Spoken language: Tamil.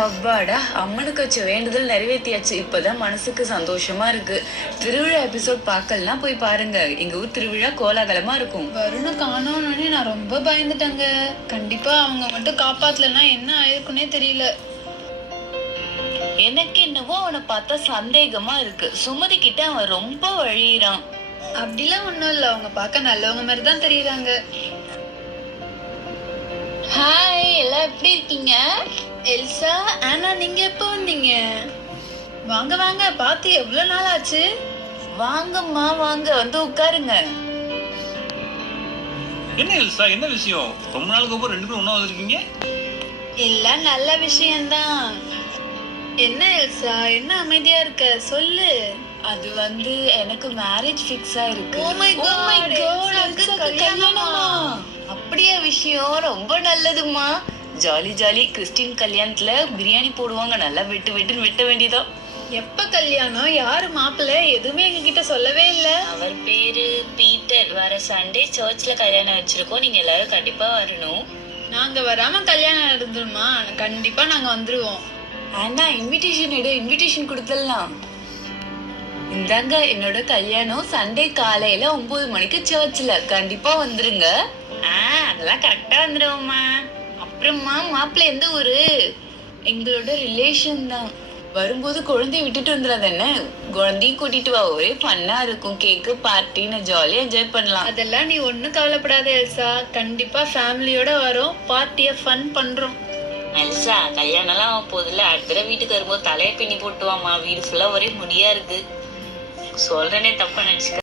அப்பாடா, அம்மனுக்கு வச்ச வேண்டுதல் நிறைவேற்றியாச்சு. இப்பதான் மனசுக்கு சந்தோஷமா இருக்கு. திருவிழா எபிசோட் பார்க்கலனா போய் பாருங்க. எங்க ஊர் திருவிழா கோலாகலமா இருக்கும். வருண காணோன்னு நான் ரொம்ப பயந்துட்டேங்க. கண்டிப்பா அவங்க மட்டும் காப்பாத்தலன்னா என்ன ஆயிருக்குன்னே தெரியல. எனக்கு என்னவோ அவனை பார்த்தா சந்தேகமா இருக்கு. சுமதி கிட்ட அவன் ரொம்ப வழியிறான். அப்படிலாம் ஒண்ணும் இல்ல, அவங்க பார்க்க நல்லவங்க மாதிரி தான் தெரியுறாங்க. ஹாய், எல்லாம் எப்படி இருக்கீங்க? எல்சா, ஆனா நீங்க எப்போ வந்தீங்க? வாங்க வாங்க, பார்த்து எவ்வளவு நாள் ஆச்சு. வாங்கம்மா வாங்க, வந்து உட்காருங்க. என்ன எல்சா, என்ன விஷயம்? ரொம்ப நாளுக்கு அப்புறம் ரெண்டு பேரும் ஒண்ணா வந்திருக்கீங்க. எல்லாம் நல்ல விஷயம்தான். என்ன எல்சா, என்ன அமைதியா இருக்க, சொல்லு. அது வந்து எனக்கு மேரேஜ் ஃபிக்ஸ் ஆயிருக்கு. Oh my God, எல்சாக்கு கல்யாணமா? அப்படியே விஷயம் ரொம்ப நல்லதுமா. Jolly jolly. கிறிஸ்டின் கல்யாணத்துல பிரியாணி போடுவாங்க, நல்லா வெட்டு வெட்டுன்னு வெட்ட வேண்டியதா. எப்ப கல்யாணம், யாரு மாப்பிள்ளை, எதுவுமே எங்க கிட்ட சொல்லவே இல்ல. அவர் பேரு பீட்டர். வர சண்டே சர்ச்ல கல்யாணம் வச்சிருக்கோம். நீங்க எல்லாரும் கண்டிப்பா வரணும். நாங்க வராம கல்யாணம் நடந்துருமா? கண்டிப்பா நாங்க வந்துருவோம். ஆனா இன்விடேஷன் கொடுத்துடலாம். இந்தாங்க, என்னோட கல்யாணம் சண்டே காலையில 9 மணிக்கு சர்ச்ல. கண்டிப்பா வந்துருங்க. அதெல்லாம் கரெக்டா வந்துருவோம்மா. அப்புறமா மாப்பிள்ளை எந்த ஊரு? எங்களோட ரிலேஷன் தான். வரும்போது குழந்தைய விட்டுட்டு வந்துடாத. என்ன, குழந்தையும் கூட்டிட்டு வா. ஒரே ஃபன்னா இருக்கும். கேக்கு பார்ட்டின்னு ஜாலியா என்ஜாய் பண்ணலாம். அதெல்லாம் நீ ஒண்ணும் கவலைப்படாத எல்சா. கண்டிப்பா ஃபேமிலியோட வரோம், பார்ட்டிய ஃபன் பண்றோம். எல்சா, கல்யாணம் எல்லாம் போதில்ல. அடுத்த தடவை வீட்டுக்கு வரும்போது தலையை பின்னி போட்டுவாமா. வீடு ஃபுல்லா ஒரே முடியா இருக்கு. சொல்றேனே, தப்பா நினைச்சுக்க.